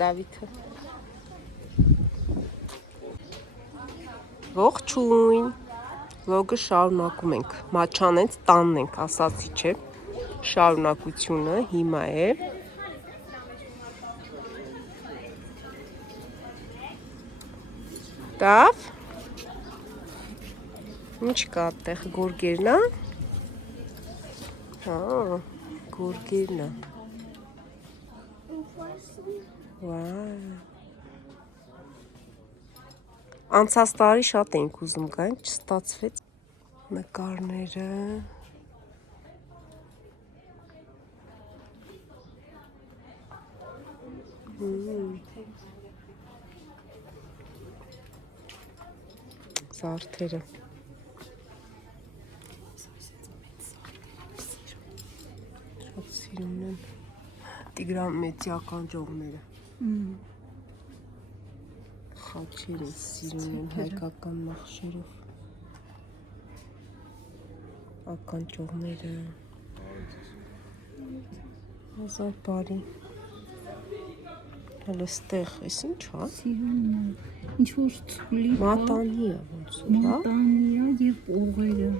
Դավիթը։ Ողջույն։ Վլոգը շարունակում ենք։ Մաչանենց տանն ենք, ասացի չէ։ Շարունակությունը հիմա է։ Դավ։ Ինչ կա այդտեղ գորգերն է։ Հա, գորգերն է։ Վայ։ Անցած տարի շատ էինք ուզում գանք, չստացվեց։ Նկարները։ Զարդերը։ Շատ սիրուն են Տիգրան Մեծիական ջողները։ Խաչերը սիրուն են հայկական նախշերով։ Ականջողները։ Հազար բարի։ Հələ ստեղ, ես ինչ հա։ Սիրուն է։ Ինչ որ ցուլի։ Մատանի է ոնց որ, հա։ Մատանի է եւ օղերը։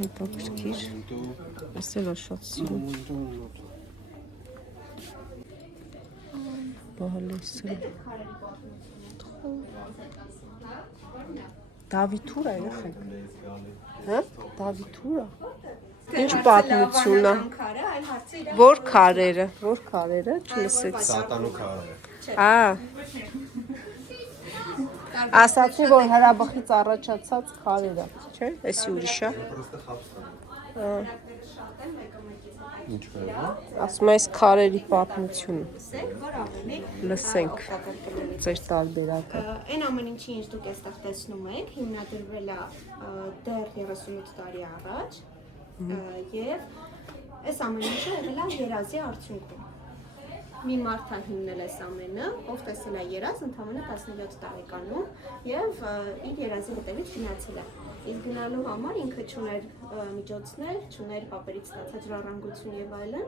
Հետաքրքիր։ Ես էլ շատ սիրուն։ Բահալեսը։ Դավիթուր է երեխեք։ Հա? Դավիթուր է։ Ինչ պատմություն է։ Որ քարերը, չլսեցի։ Սատանու քարերը։ Ասացի, որ հրաբխից առաջացած քարերը, չէ՞, էսի ուրիշ է։ Ինչ կա։ Ասում ես քարերի պատմությունը։ Լսենք ձեր տարբերակը։ Այն ամեն ինչի ինչ դուք այստեղ տեսնում եք, հիմնադրվել է դեռ 38 տարի առաջ եւ այս ամեն ինչը եղել է երազի արդյունքում։ Մի մարդ է հիմնել այս ամենը, ով տեսել է երազ ընդամենը 17 տարեկանում եւ իր երազի հետևից գնացել է։ Իսկ գնալու համար ինքը չուներ միջոցներ, չուներ պապերից ստացած ժառանգություն եւ այլն,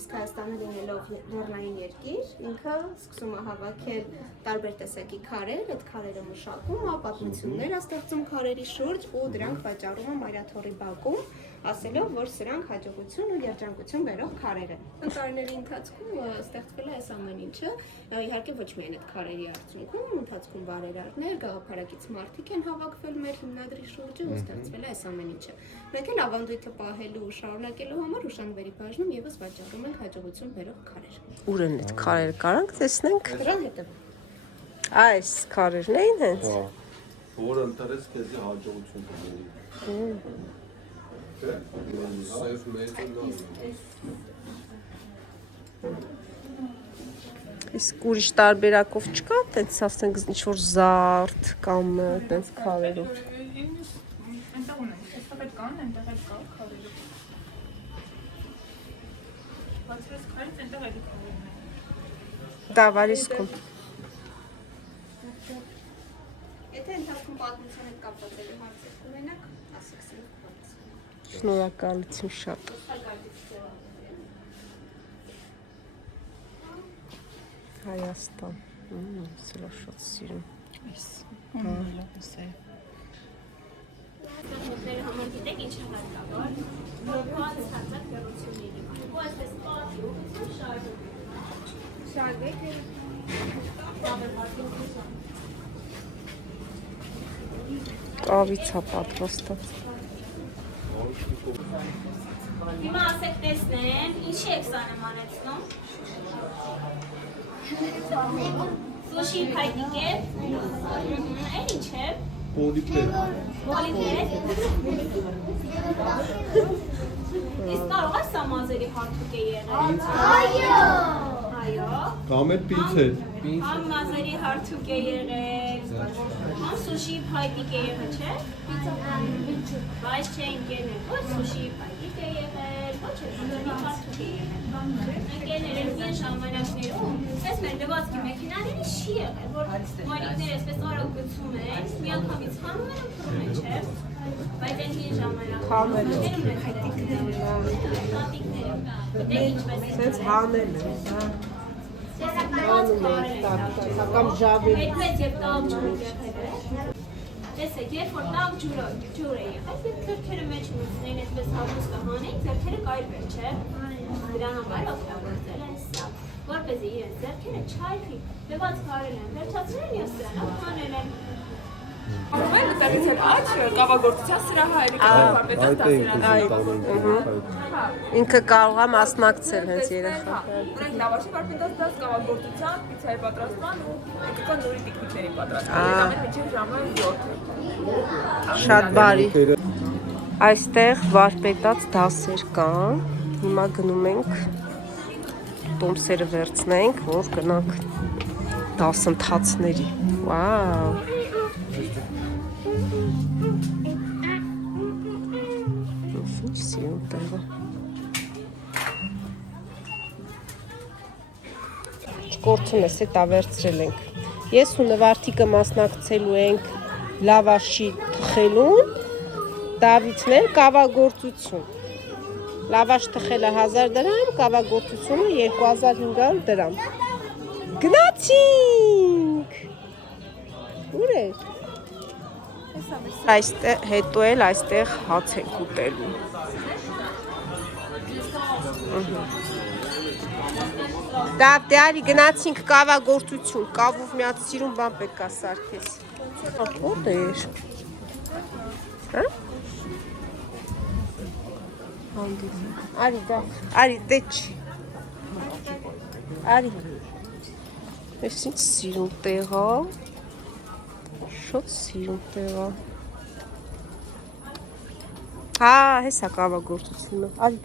իսկ Հայաստանը լինելով լեռնային երկիր, ինքը սկսում է հավաքել տարբեր տեսակի քարեր, այդ քարերը մշակում, պատմություններ է ստեղծում քարերի շուրջ ու դրանք վաճառում է Մայրաթորի բակում, ասելով, որ սրանք հաջողություն ու երջանկություն բերող քարեր են։ Տարիների ընթացքում ստեղծվել է այս ամեն ինչը, իհարկե ոչ միայն այդ քարերի արդյունքում, ընթացքում բարերարներ, գաղափարակից մարդիկ են հավաքվել մեր հիմնադրի շուրջը ու ստեղծվել է այս ամեն ինչը։ Մենք էլ ավանդույթը պահելու ու շարունակելու համար Ուշանվերի բաժնում եւս վաճառում ենք հաջողություն բերող քարեր։ Ուր են այդ քարերը, կարանք տեսնենք։ Դրան հետո Այս քարերն էին հենց։ Հա։ Որը ընտրես քեզի հաջողություն կբերի։ Սև մեծ է լավ։ Իսկ ուրիշ տարբերակով չկա, տենց ասենք ինչ որ զարդ կամ տենց քարերով։ Այնտեղ ունենք, այստեղ էլ կան, այնտեղ էլ կա քարերը։ Բացրես քարից այնտեղ էլ քարերն են։ Դավարիսկում։ եթե ընթացքում պատմության հետ կապված հարցեր ունենաք, ասեք սրանք պատասխան։ Շնորհակալություն շատ։ Հայաստան։ Սրա շատ սիրում։ Այս լավս է։ Մոտները համար գիտեք ինչ է հարկավոր, որ հացած գերությունների։ Ու այսպես պատի ուղղություն շարժվեք։ Կավից է պատրաստած։ Հիմա ասեք տեսնեմ, ինչի եք սա նմանեցնում։ Սուշի փայտիկ է։ Այն ինչ է։ Պոլիպեր։ Պոլիպեր։ Իսկ կարող է սա մազերի հարթուկ է եղել։ Այո։ Կամ էլ պինցետ։ Համ մազերի հարթուկ է եղել, համ սուշի փայտիկ է եղել, չէ՞։ Բայց չէ ընկերներ, ոչ սուշի փայտիկ է եղել, ոչ մազերի հարթուկ է եղել։ Ընկերներ, այն ժամանակներում, այս մեր դվածքի մեքենաները չի եղել, որ մայրիկները այսպես արագ գցում են, միանգամից հանում են ու փռում են, չէ՞։ Բայց այնի ժամանակ Քամել է։ Դե ինչպես է։ Սենց հանել է, հա։ Հանում ենք տակտակամ ժավի։ Այդպես եւ տավ ջուր եղել է։ Տեսեք, երբ որ տավ ջուր է եղել, եւ քրքերը մեջ մտցնեն, այսպես հագուստը հանեն, ձեռքերը կայրվել, չէ։ Դրա համար օգտագործել են սա, որպեսզի իրենց ձեռքերը չայթի, դեպած կարել են, վերջացրել եւ սրանով հանել են։ Ամեն այդտեղից էլ աճ կավագործության սրահայրի կավապետած դասարաններ։ Ինքը կարող է մասնակցել հենց երեխա։ Ունենք լավաշի վարպետած դաս կավագործության, պիցայի պատրաստման ու կական նորի տիկնիկների պատրաստման։ Ամեն միջև ժամը 7։ Շատ բարի։ Այստեղ վարպետած դասեր կան։ Հիմա գնում ենք տոմսերը վերցնենք, որ գնանք դասընթացների։ Վաու։ Ինչ սիրուն տեղը։ Չկորցուն ես, էտա վերցրել ենք։ Ես ու Նվարդիկը մասնակցելու ենք լավաշի թխելուն, Դավիթն էլ կավագործություն։ Լավաշ թխելը 1000 դրամ, կավագործությունը 2500 դրամ։ Գնացինք։ Ուր է։ Այստեղ հետո էլ այստեղ հաց ենք ուտելու։ Դավ դարի գնացինք կավագործություն, կավով մի հատ սիրուն բան պետք է սարքես։ Ո՞տ էր։ Հա? Արի դա, արի դե չի։ Արի։ Ես ինչ սիրուն տեղ է։ Շատ սիրուն տեղ է։ Հա, հեսա կավագործությունը։ Արի։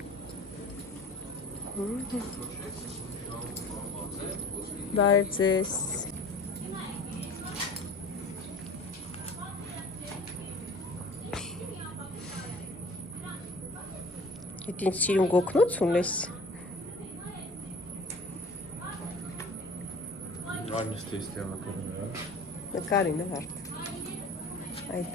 Բարև ձեզ։ Այդ ինչ սիրուն գոքնոց ունես։ Այնպես էս տեղակայում է։ Նկարի նվարդ։ Այդ։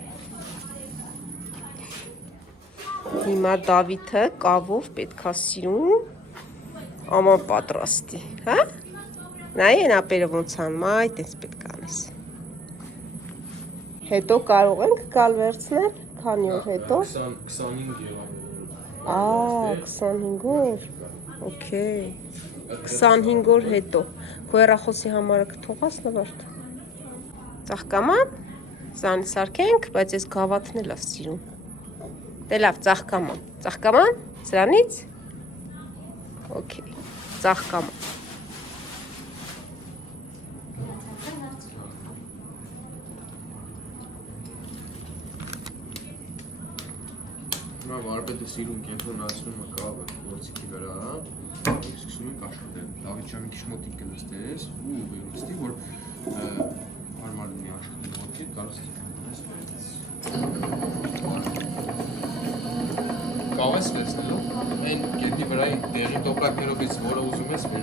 Հիմա Դավիթը կավով պետքա սիրուն աման պատրաստի, հա? Նայ են ապերը ոնց անում, այդպես պետք է անես։ Հետո կարող ենք գալ վերցնել, քանի օր հետո։ 25 եղավ։ 25 օր։ Okay։ 25 օր հետո։ Քո հեռախոսի համարը կթողած Նվարդ։ Ծաղկաման։ Սանի սարքենք, բայց ես գավաթն էլ եմ սիրում։ Դե լավ, ծաղկաման։ Ծաղկաման։ Սրանից։ Okay։ Ծաղկաման։ Հիմա վարպետը սիրուն կենտրոնացնում է կավը գործիքի վրա, սկսում ենք աշխատել։ Դավիթ մի քիչ մոտիկ կնստես ու վերցնի, որ հարմար լինի աշխատել մոտիկ, կարաս կավ ես վերցնելու, այն կետի վրայի դեղի տոպրակներովից, որը ուզում ես որ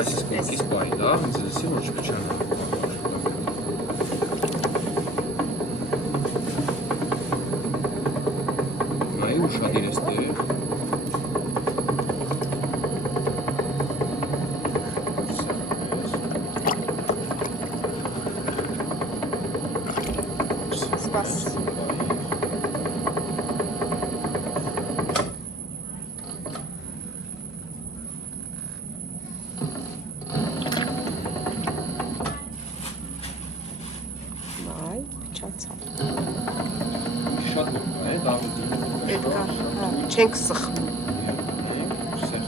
Այսպես բայի, դա, ինձ լսի, որ չպչան է։ Նայի ուշադիր ես տեղ։ Սպաս։ Չենք սխմում։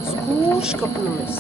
Զգուշ կպնում ես։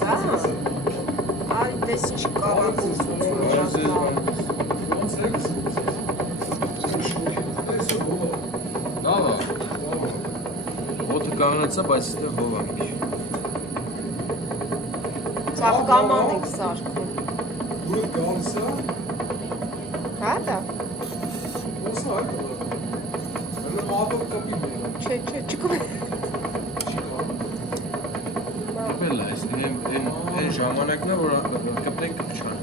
Սախնես։ Այ դες չի կարագում Լավ է։ Ոտը կանացա, բայց այստեղ հով է մի քիչ։ Ծաղկաման ենք սարքում։ Будет галса, Հա դա։ галса, это. Она мало копит. Չէ, չկում։ Ապել է, այն ժամանակն է, որ կպտենք կպչան։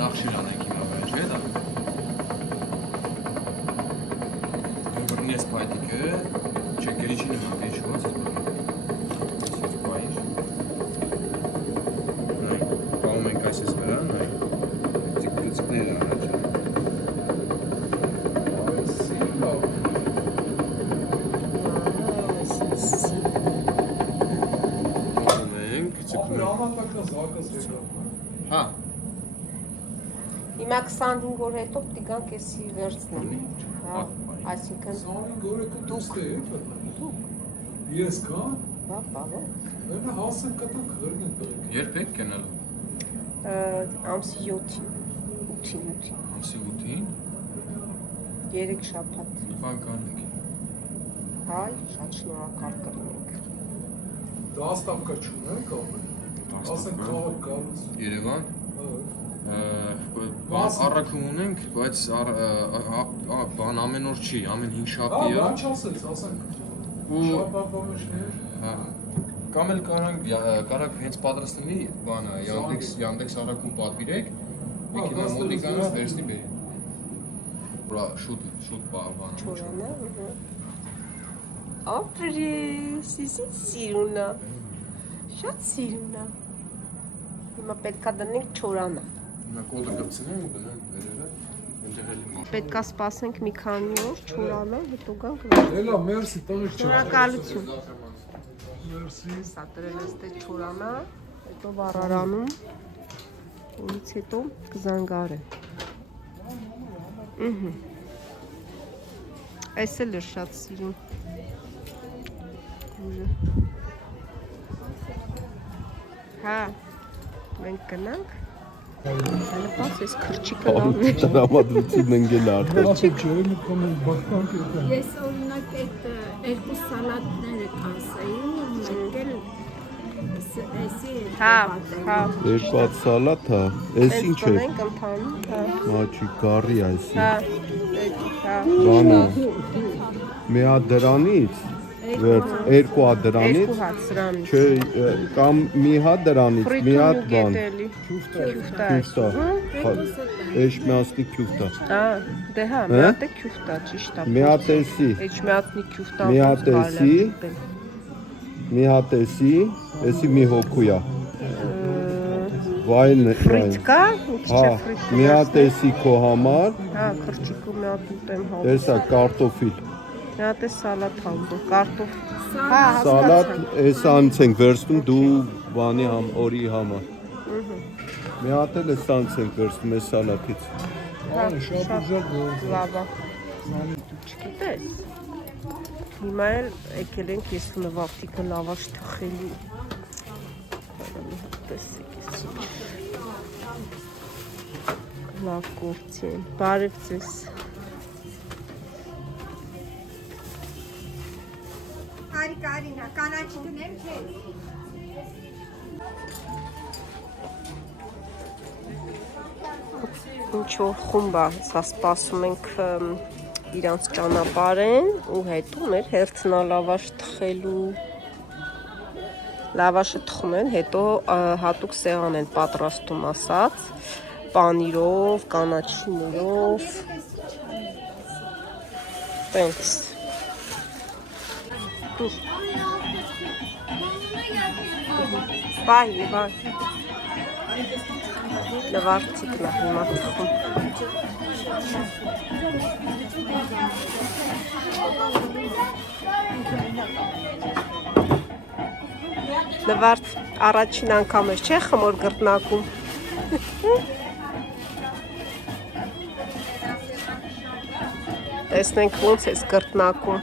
Նախշիր անենք հիմա վրա, չէ՞ դա։ Բրնի ես պայտիկը, չեկերի չի նման կեչ ոնց ես բրնի։ Ես պայիր։ Նայ, պաում ենք այս ես վրա, նայ։ Ձիկները առաջ։ Раматака заказ եկա։ Հա, Հիմա 25 օր հետո պիտի գանք էսի վերցնեմ։ Հա, այսինքն Սամին գորը կտուստե է։ Ես կա, հա, բավո։ նա հասան կտակ հրգն բերեք։ երբ եք կենալու։ Ամսի 7-ին, 8-ին։ Ամսի 8-ին, 3 շաբաթ։ բան կանենք։ Հայ, շատ շնորհակալ կլինենք։ Դաստավկա չունեք ապա։ Ասեն քաղաք գալուց։ Երևան։ Մասը։ Առաքում ունենք, բայց բան ամեն օր չի, ամեն 5 Հա, շաբթի է։ բան չասեց, ասենք։ Ու Շաբաթվանիշներ։ հա, կամ էլ կարանք հենց պատրաստելի բանը Yandex առաքում պատվիրեք, եկի նա մոտիկանա վերցնի բերի։ Բրա շուտ բան։ Չորանա։ Ապրի, սիսից սիրունա։ Շատ սիրունա։ Հիմա պետքա դնենք չորանա։ Նա կոդը գցնենք ու դնենք վերևը, այնտեղ էլի մի Պետքա սպասենք մի քանի օր չորանա, հետո գանք։ Էլա, մերսի, տղեկ չա։ Շնորհակալություն։ Մերսի։ Սա տրել ես դե չորանա, հետո վառարանում։ Ունից հետո կզանգարեն։ Այս էլ էր շատ սիրուն։ Հա, մենք գնանք։ Հələ բաց ես քրչիկը լավն է։ Տրամադրություն ընկել արդեն։ Ասեք ջերմի կոմեն բախտանք եկան։ Ես օրինակ այդ երկու սալատները կասեի, մեկ էլ էսի Հա, հա։ Երկու հատ սալատ, հա։ Էս ինչ է։ Բնենք ընթանում, հա։ Մաչի կարի այսի։ Հա, հա։ Բանը։ Մի հատ դրանից, երկու հատ դրանից, Երկու հատ սրանից։ չէ, կամ մի հատ դրանից, մի հատ բան։ Քյուֆտա։ Քյուֆտա։ Էշ մի հատի քյուֆտա։ Ա, դե հա, մի հատ է քյուֆտա, ճիշտ է։ Մի հատ էսի, Էջ մի հատնի քյուֆտա։ Մի հատ էսի։ մի հատ էսի, էսի մի հոգույա։ Վայլն է։ Ֆրիտ կա, մի քիչ Հա, է ֆրիտ։ մի հատ էսի քո համար, Հա, քրճիկու մի հատ ուտեմ հա։ էսա կարտոֆիլ։ Մի հատ է սալատ հազու, կարտոֆ։ Հա, Սալատ հասկացա։ էս անց ենք վերցնում դու բանի օրի համար։ Մի հատ էլ էս անց ենք վերցնում էս սալատից։ Հա, շատ լավ է։ Չգիտես։ Հիմա էլ եկել ենք ես ու Նվարդիկը լավաշ թխելու։ Տեսեք ես։ Լավ գործի են։ Բարև ձեզ։ Կարինա, կանաչ դնեմ քեզ։ Ինչ որ խումբ է, սա սպասում ենք իրանց ճանապարհեն ու հետո մեր հերթնալավաշ թխելու։ Լավաշը թխում են, հետո հատուկ սեղան են պատրաստում ասած, պանիրով, կանաչիներով։ Տենց։ Բայ։ Նվարդիկն է հիմա թխում։ Նվարդ առաջին անգամ էր, չէ՞ խմոր գռտնակում։ Տեսնենք ոնց ես գռտնակում։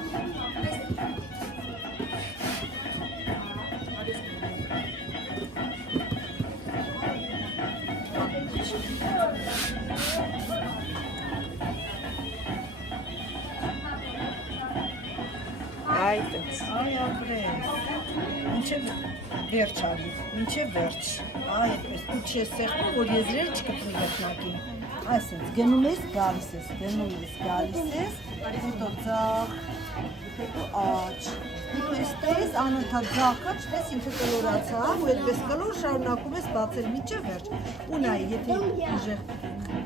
Այդպես։ Այ ապրես։ Ինչև վերջ արի, ինչև վերջ։ Այդպես, ու չես սեղմում, որ եզրերը չկպնի գտնակին։ Այսպես, գնում ես, գալիս ես, հետո ձախ, հետո աջ, հետո էստես անընդհատ ձախը, չտես ինքը կլորացա, ու այդպես կլոր շարունակում ես բացել մինչև վերջ։ Ու նայ, եթե ուժեղ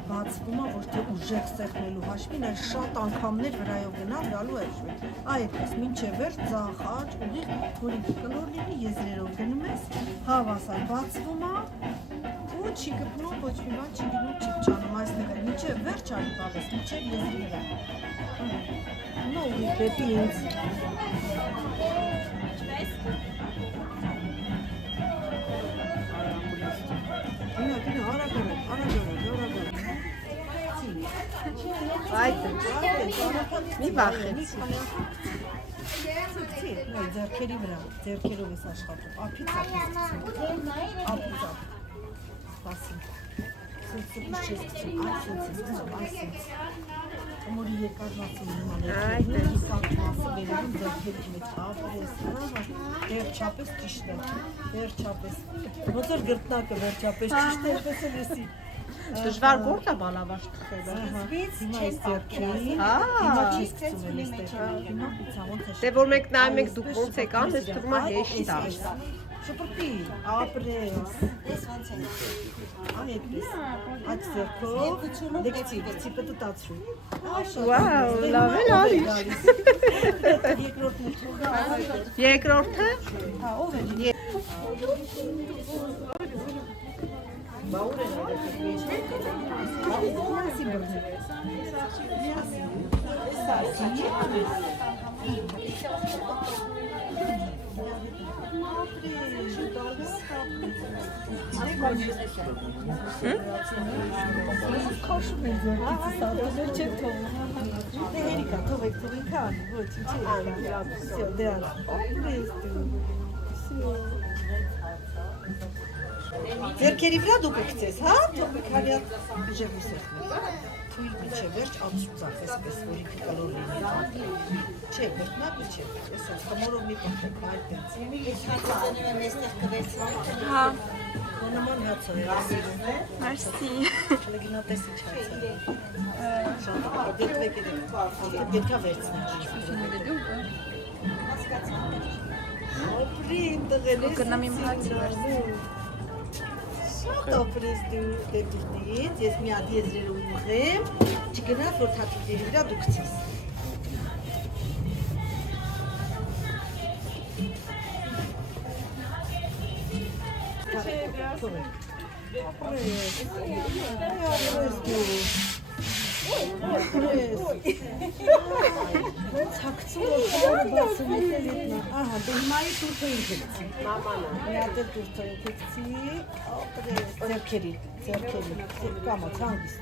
բացվում է, ոչ թե ուժեղ սեղմելու հաշվին, այլ շատ անգամներ վրայով գնալ գալու է շվետ։ Այդպես, մինչև վերջ ձախ աջ, ուղիղ, որ ինքը կլոր լինի, եզրերով գնում ես, հավասար բացվում է, ու չի կպնում, ոչ մի բան չի գնում, չի փչանում, այսնեղ էլ մինչև վերջ արի բավես, մինչև եզրի վրա։ Նո, ուղիղ դեպի ինձ։ Գնա, արագ, այդպես, մի վախեցի։ Ձեռքերի վրա, ձեռքերով ես աշխատում, ափից ափից, սպասին, սենց չես կցում, այսենց, Ամորի երկար մասում իմանել, սարդ մասը վերևում ձեռքերի մեջ ապրես, վերջապես ճիշտ է, վերջապես, ոնց որ գրտնակը վերջապես ճիշտ է, պես էլ եսի։ Դժվար գործ է բալավաշ թխելը։ Հիմա այս ձեռքերի, հիմա չես կցում էլ ես տեղը, հիմա պիցա ոնց է։ Դե որ մենք նայում ենք դուք ոնց եք ան, ես թվում է հեշտ է։ Շպրտի, ապրես։ Ես ոնց եմ։ Այդպես, այդ ձեռքով, դեկցի, պտտացրու։ Վաու, լավ էլ արի։ Երկրորդն է թողա։ Երկրորդը։ Հա, ով է։ Բաուր է նայեցի բրդի։ Քաշում են ձեռքից սարդոներ չեն թողում։ Դե հերիկա, թողեք ան, ոչ, ինչ է եկա։ Սյո, դե ան, ապրես դու։ Ձերքերի վրա դու կգցես, հա? Թողեք հարյատ ուժեղ ուսեղներ։ Թույլ միջև վերջ ացուցակ, այսպես, որ ինքը կլոր լինի։ Չէ, վերջնակ ու չէ, այսպես, խմորով մի պղտեք, այդպես։ Ես հացը դնում եմ եստեղ կվեցնեմ։ Հա։ Նման հացը է, ասիրում է։ Մերսի։ Չլգինա տես ինչ հացը է։ Շատ դետվեք է դեք, պետքա վերցնեք։ Ապրի, տղել ես։ Կրնամ իմ հացը վերցնեմ։ Շատ ապրես դու դեպիտից, ես մի ադի եզրերով ուղեմ, չգնաս, որ թաթիկների վրա դու կցես։ Ապրես դու։ Ապրես։ Ցակցում որ բացում Ահա, դե հիմա ի տուրթը ինքեցի։ Մաման։ Մի հատ տուրթը ինքեցի, ձերքերի, կամաց հանգիստ։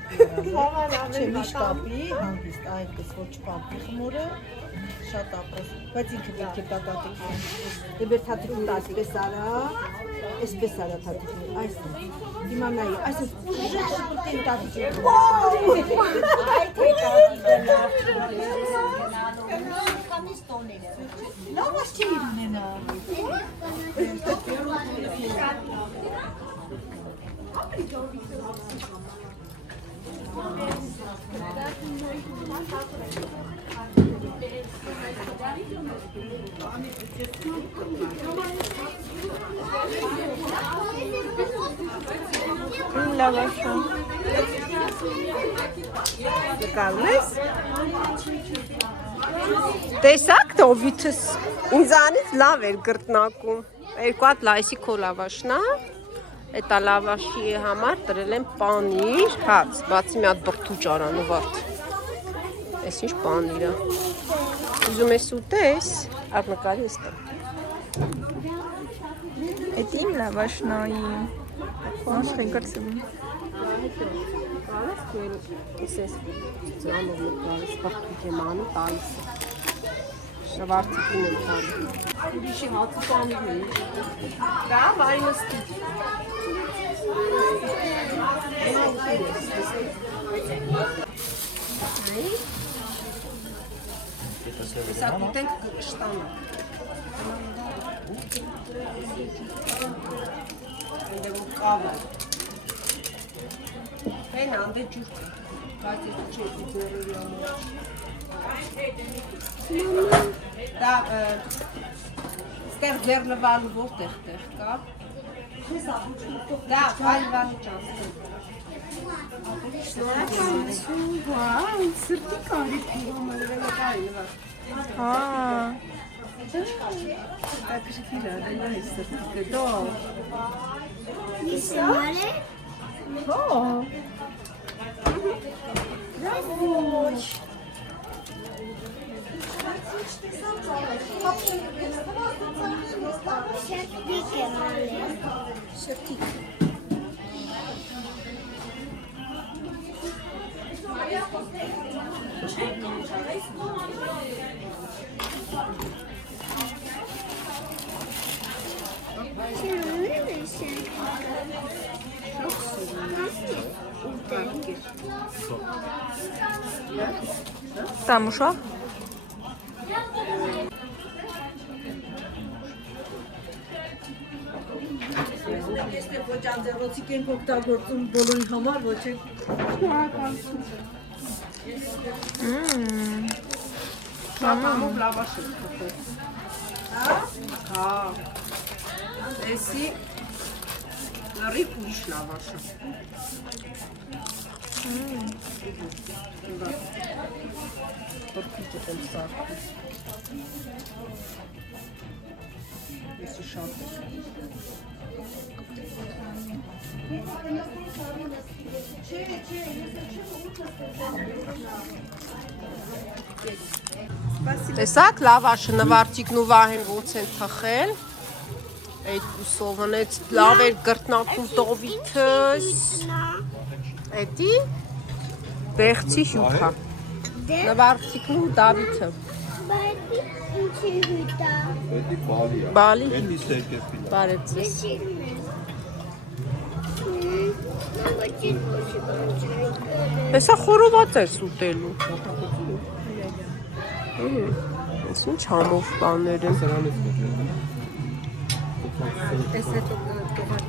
Չէ, միշտ ապի, հանգիստ, այդպես ոչ պապի խմորը, շատ ապրես, բայց ինքը պետք է տատատիկ։ Դե բեր թաթիկին այսպես արա, այսպես արա թաթիկին, այսպես։ Հիմա նայի, այսպես ուժեղ շպուտին տատիկին։ Այդ է տատիկին։ Լավ ասի իրունենա։ Լավաշա։ Գալիս։ Տեսակ Դովիթս ինձանից լավ էր գրտնակում։ Երկու հատ լայսի քոլավաշնա։ Էտա լավաշի համար տրել եմ պանիր, հաց, բացի մի հատ բրդուճ արանվարդ։ Էս ինչ պանիր է։ Ուզում ես ուտես, առնկալի էստա։ Էդ իմ լավաշնայի։ Ոնց է գրծվում։ Կարես քույր, էսես ծանով լուկարես, բրդուճ եմ անում, տալիս է։ Շվարցիկին եմ տալի։ Ուրիշի հացի պանիր է։ Դա վայնստի։ Սա կուտենք շտանը։ Այնտեղ որ կավը։ Են անդե ջուր կա։ Բայց ես չէի ձերերի համար։ Դա ստեղ ձեռնվալու որտեղ տեղ կա։ Da, hayvan cansın. Vau, sırtı kariki. Haa. Akışıkıyla da ne sırtı do. Misare? Haa. Bravo. Şeflik emali. Şeflik. Там ушел? Este făceam zeroțic în octagorțul bolului hamar, voce. Mamamov lavaşı. Ha. Esi narif uliş lavaşı. Portijem sarkı. Esi şarkı. Տեսակ լավաշը նվարտիկն ու վահեն ոնց են թխել։ Այդ կուսովնեց լավ էր գրտնակում Դովիթս։ Էդի բեղցի հյութա։ Նվարտիկն ու Դավիթը։ Էդի բալի է։ Բալի։ Էդի սերկեսին։ Բարև ձեզ։ Հեսա խորոված ես ուտելու։ Ես ինչ համով բաներ են։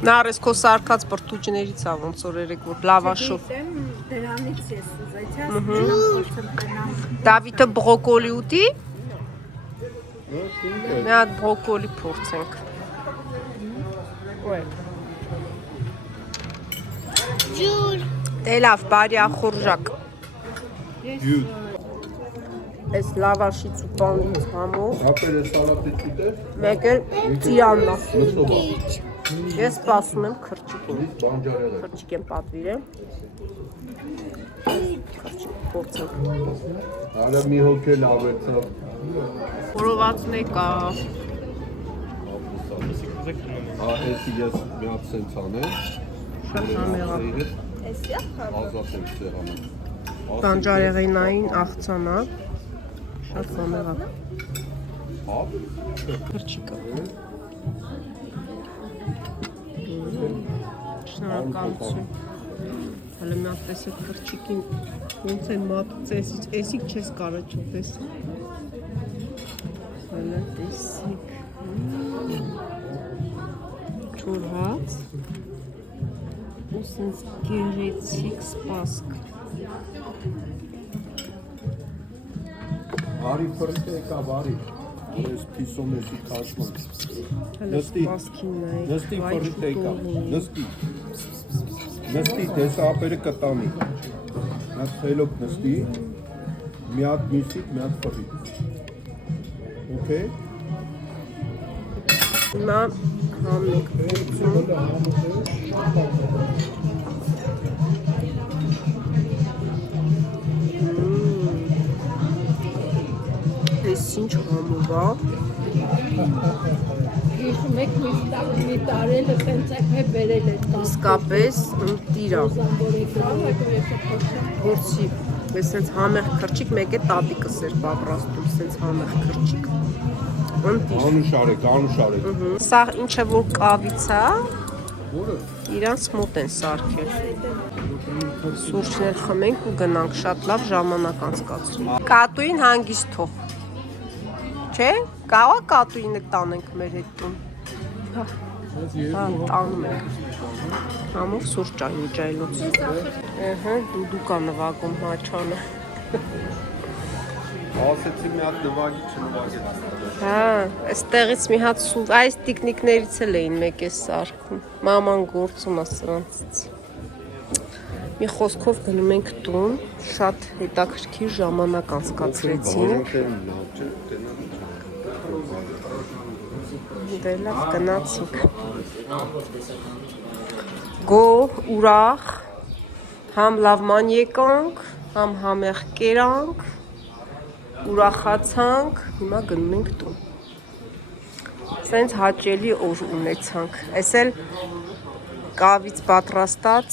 Նարես քո սարկած բրդուճներից ա ոնց որ երեք որ լավաշով։ Դրանից ես ուզեցա։ Դավիթը բրոկոլի ուտի։ Մի հատ բրոկոլի փորձենք։ Ոյ։ Ջուր։ Դե լավ, բարի ախորժակ։ Յուտ։ Այս լավաշից ու պանից համով։ Ապերը սալատից ուտես։ Մեկ էլ ծիրանն ա։ Մսովա։ Ես սպասում եմ քրճիկին։ Իս բանջարեղը։ Քրճիկ եմ պատվիրել։ Քրճիկ փորձենք։ Արա մի հոգ էլ ավերցավ։ Խորովածն կա։ Էսի ես մի հատ սենց անեմ։ Շատ համեղ է։ Էսի է խաղը։ Ազատ եմ սեղանը։ Բանջարեղենային աղցանա։ Շատ համեղ է։ Հա։ Քրչիկը։ Շնորհակալություն։ Հələ մի հատ տեսեք քրչիկին ոնց են մատուցես, էսիկ չես կարող չտես։ Հələ տեսեք։ Չորհաց։ Ու սենց գեղեցիկ սպասք։ Բարի ֆրտե կա, բարի։ Ես փիսոմ էսի քաշման։ Հələ սպասքին նայեք։ Նստի ֆրտե կա, նստի։ Նստի, դեսա ապերը կտանի։ Հատ խելոք նստի, մի հատ միսիկ, մի հատ ֆրիտ։ Okay։ Հիմա համն եք փորձում։ Էս ինչ համով է։ Հիշում եք մի տարելը տենցեք է բերել է Իսկապես ընտիր է։ Փորձի, ես սենց համեղ քրչիկ, մեկ է տատիկս էր պատրաստում, սենց համեղ քրչիկ։ Ընտիր։ Անուշարեք։ Սա ինչը որ կավից է, իրանց մոտ են սարքել։ Սուրճներ խմենք ու գնանք, շատ լավ ժամանակ անցկացրինք։ Կատուին հանգիստ թող։ Չէ՞, կարա կատուինը տանենք մեր հետ տուն։ Հա, տանում ենք։ Համով սուրճ այն ջայլոց։ Ըհը, դուդուկ է նվագում Մաչանը։ Ասեցի մի հատ նվագի չնվագեց։ Հա, այստեղից մի հատ սուվ, այս տիկնիկներից էլ էին մեկ է սարքում։ Մաման գործում է սրանցից։ Մի խոսքով գնում ենք տուն, շատ հետաքրքիր ժամանակ անցկացրեցինք։ Դե լավ գնացինք։ Գոհ, ուրախ, համ լավման եկանք, համ համեղ կերանք, ուրախացանք, հիմա գնում ենք տուն։ Սենց հաճելի օր ունեցանք։ Էս էլ կավից պատրաստած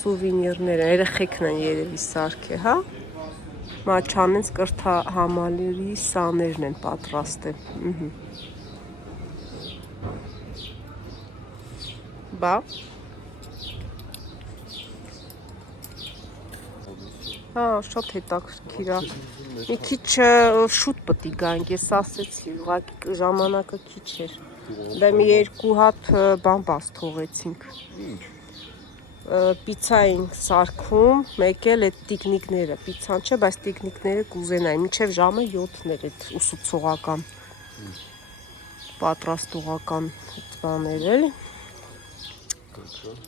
սուվինիրներ, երեխեքն են երևի սարքե, հա։ Մաչանենց կրթա համալիրի սաներն են պատրաստել։ Բա։ Հա, շատ հետաքրքիր է։ Մի քիչ շուտ պետք է գանք, ես ասեցի, ուղղակի ժամանակը քիչ էր։ Դե մի երկու հատ բան բաց թողեցինք։ Պիցա էինք սարքում, մեկ էլ այդ տիկնիկները, պիցան չէ, բայց տիկնիկները կուզենային, մինչև ժամը 7-ն էր այդ ուսուցողական, պատրաստողական բաներ էլ,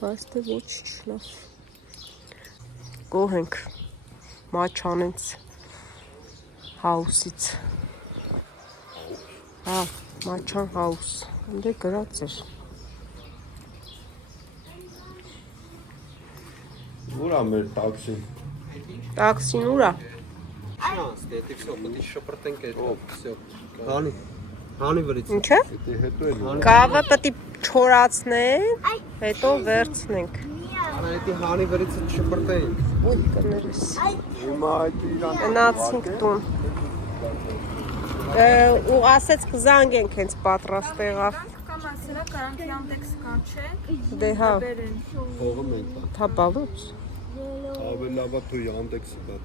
բայց դե ոչինչ լավ, գոհ ենք Մաչանենց հաուսից, հա, Մաչան հաուս, դե գրած էր, Ուր է մեր տաքսին։ տաքսին ուր է։ Ստետի всё, պետք է շփրտենք այդ всё։ Հանի վրից։ Ինչը։ Դե հետո էլ։ Կավը պետք է չորացնենք, հետո վերցնենք։ Արա էդի հանի վրից շփրտենք։ Ուй, կներես։ Հիմա այդ իրան Գնացինք տուն։ Ու ասեց կզանգենք հենց պատրաստ եղավ։ Կամ ասելա կարանք Yandex կանչենք, Դե հա, բերեն։ փողը մենք։ թա բալուց։ Ավելի լավ է դու Yandex-ը բաց։